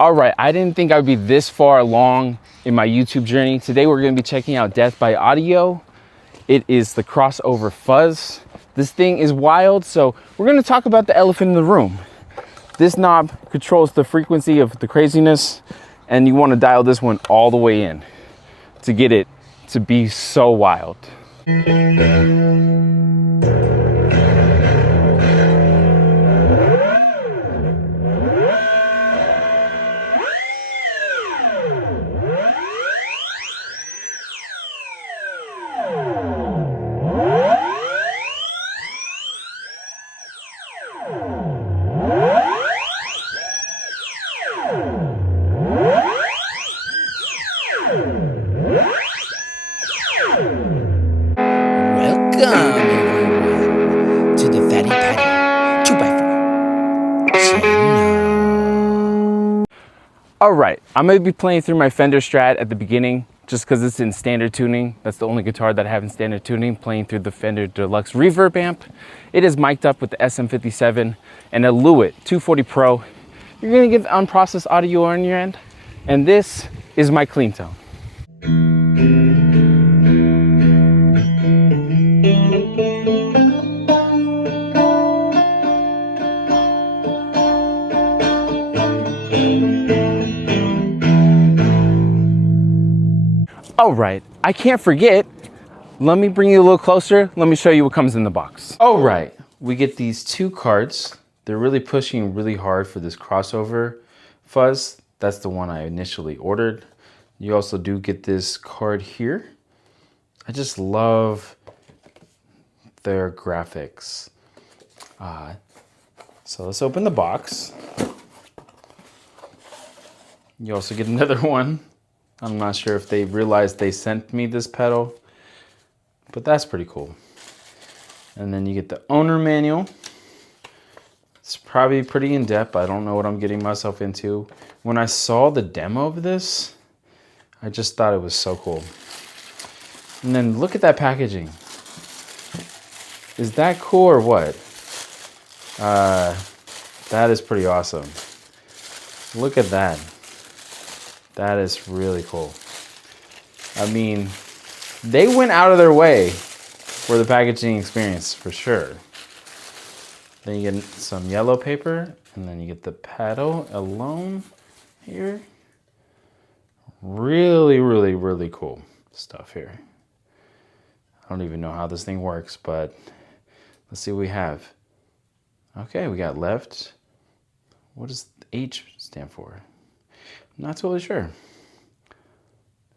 All right, I didn't think I would be this far along in my YouTube journey. Today we're gonna be checking out Death by Audio. It is the crossover Fuzz. This thing is wild, so we're gonna talk about the elephant in the room. This knob controls the frequency of the craziness, and you wanna dial this one all the way in to get it to be so wild. All right, I'm gonna be playing through my Fender Strat at the beginning just because it's in standard tuning. That's the only guitar that I have in standard tuning, playing through the Fender Deluxe Reverb amp. It is mic'd up with the SM57 and a Lewitt 240 Pro. You're gonna get unprocessed audio on your end, and this is my clean tone. All right, I can't forget. Let me bring you a little closer. Let me show you what comes in the box. All right, we get these two cards. They're really pushing really hard for this crossover Fuzz. That's the one I initially ordered. You also do get this card here. I just love their graphics. So let's open the box. You also get another one. I'm not sure if they realized they sent me this pedal, but that's pretty cool. And then you get the owner manual. It's probably pretty in-depth. I don't know what I'm getting myself into. When I saw the demo of this, I just thought it was so cool. And then look at that packaging. Is that cool or what? That is pretty awesome. Look at that. That is really cool. I mean, they went out of their way for the packaging experience, for sure. Then you get some yellow paper, and then you get the pedal alone here. Really, really, really cool stuff here. I don't even know how this thing works, but let's see what we have. Okay, we got left. What does H stand for? I'm not totally sure.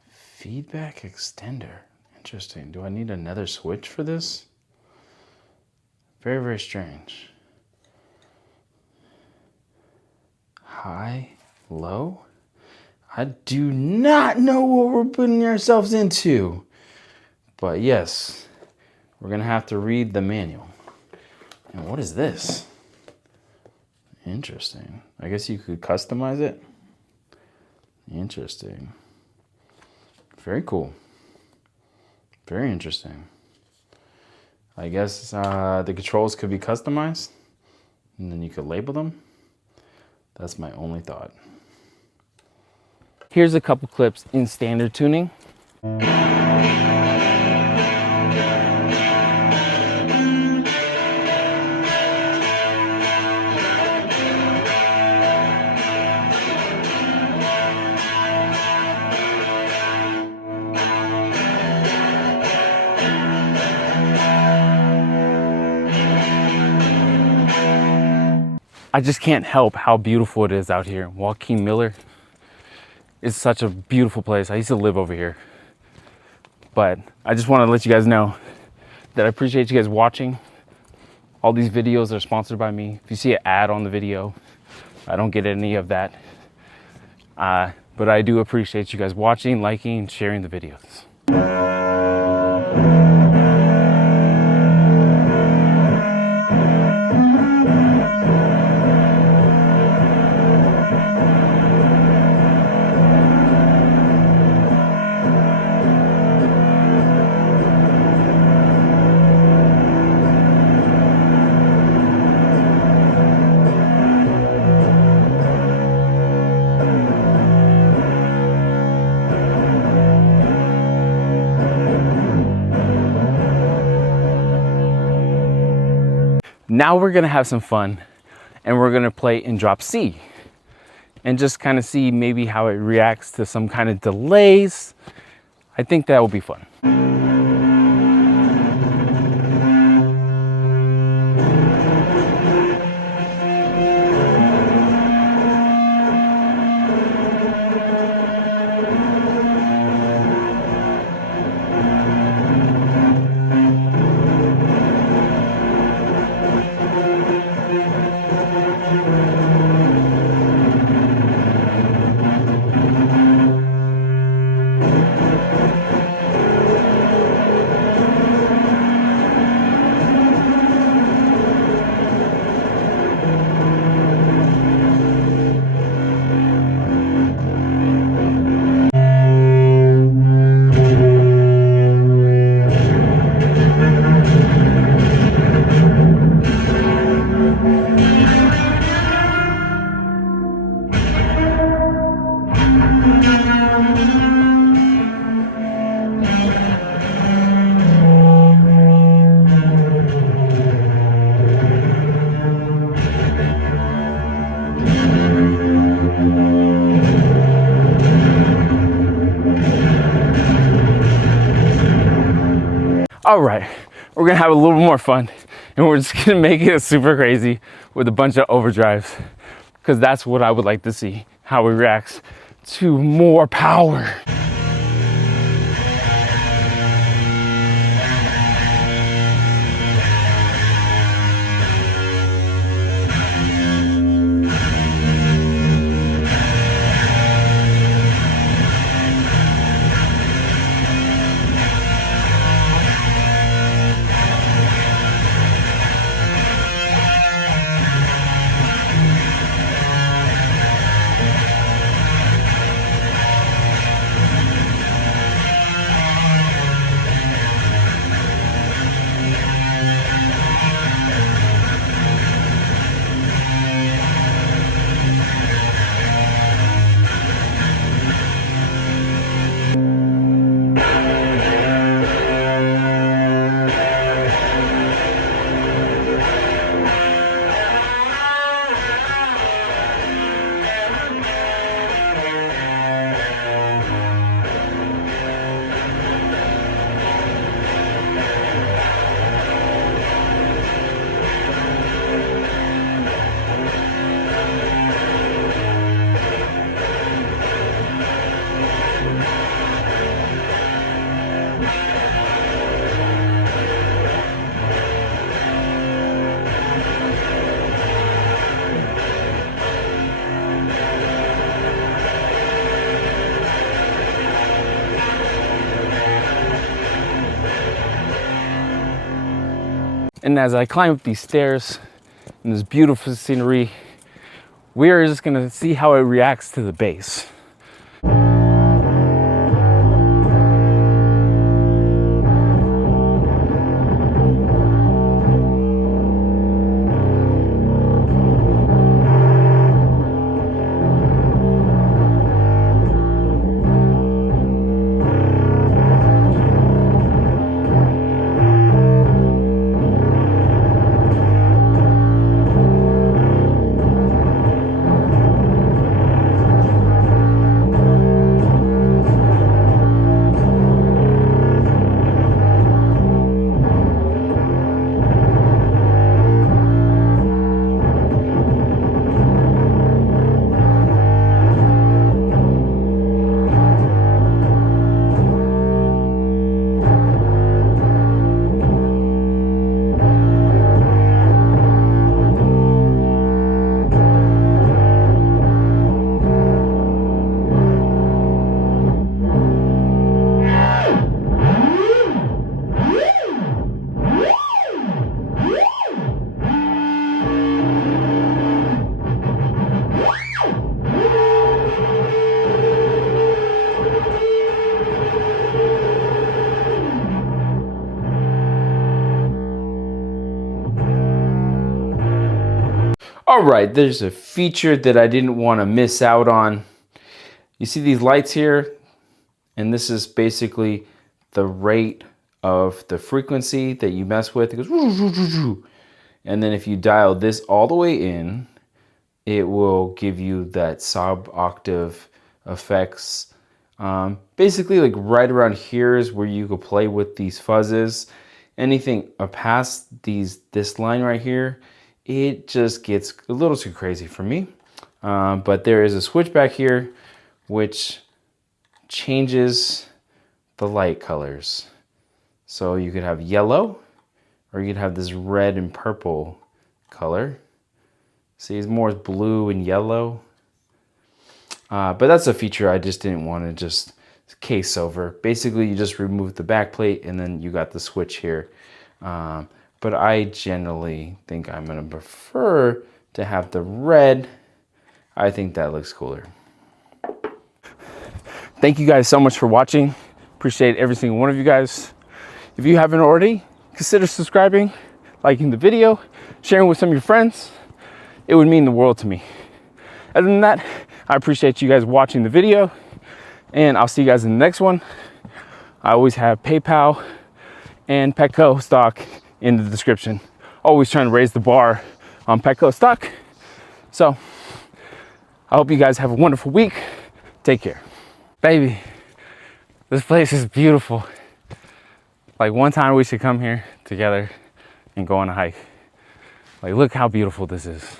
Feedback extender. Interesting. Do I need another switch for this? Very, very strange. High, low. I do not know what we're putting ourselves into. But yes, we're gonna have to read the manual. And what is this? Interesting. I guess you could customize it. Interesting. Very cool. Very interesting. I guess the controls could be customized and then you could label them. That's my only thought. Here's a couple clips in standard tuning. I just can't help how beautiful it is out here. Joaquin Miller is such a beautiful place. I used to live over here. But I just want to let you guys know that I appreciate you guys watching. All these videos are sponsored by me. If you see an ad on the video, I don't get any of that. But I do appreciate you guys watching, liking, and sharing the videos. Now we're gonna have some fun and we're gonna play in drop C and just kind of see maybe how it reacts to some kind of delays. I think that will be fun. All right, we're gonna have a little more fun and we're just gonna make it super crazy with a bunch of overdrives because that's what I would like to see, how it reacts to more power. And as I climb up these stairs in this beautiful scenery, we are just gonna see how it reacts to the bass. All right, there's a feature that I didn't want to miss out on. You see these lights here? And this is basically the rate of the frequency that you mess with. It goes, And then if you dial this all the way in, it will give you that sub-octave effects. Basically, like right around here is where you could play with these fuzzes. Anything past this line right here, it just gets a little too crazy for me. But there is a switch back here which changes the light colors. So you could have yellow, or you could have this red and purple color. See, it's more blue and yellow. But that's a feature I just didn't want to just case over. Basically, you just remove the back plate and then you got the switch here. But I generally think I'm going to prefer to have the red. I think that looks cooler. Thank you guys so much for watching. Appreciate every single one of you guys. If you haven't already, consider subscribing, liking the video, sharing with some of your friends. It would mean the world to me. Other than that, I appreciate you guys watching the video, and I'll see you guys in the next one. I always have PayPal and Petco stock in the description. Always trying to raise the bar on Petco stock. So I hope you guys have a wonderful week. Take care. Baby, this place is beautiful. Like, one time we should come here together and go on a hike. Like, look how beautiful this is.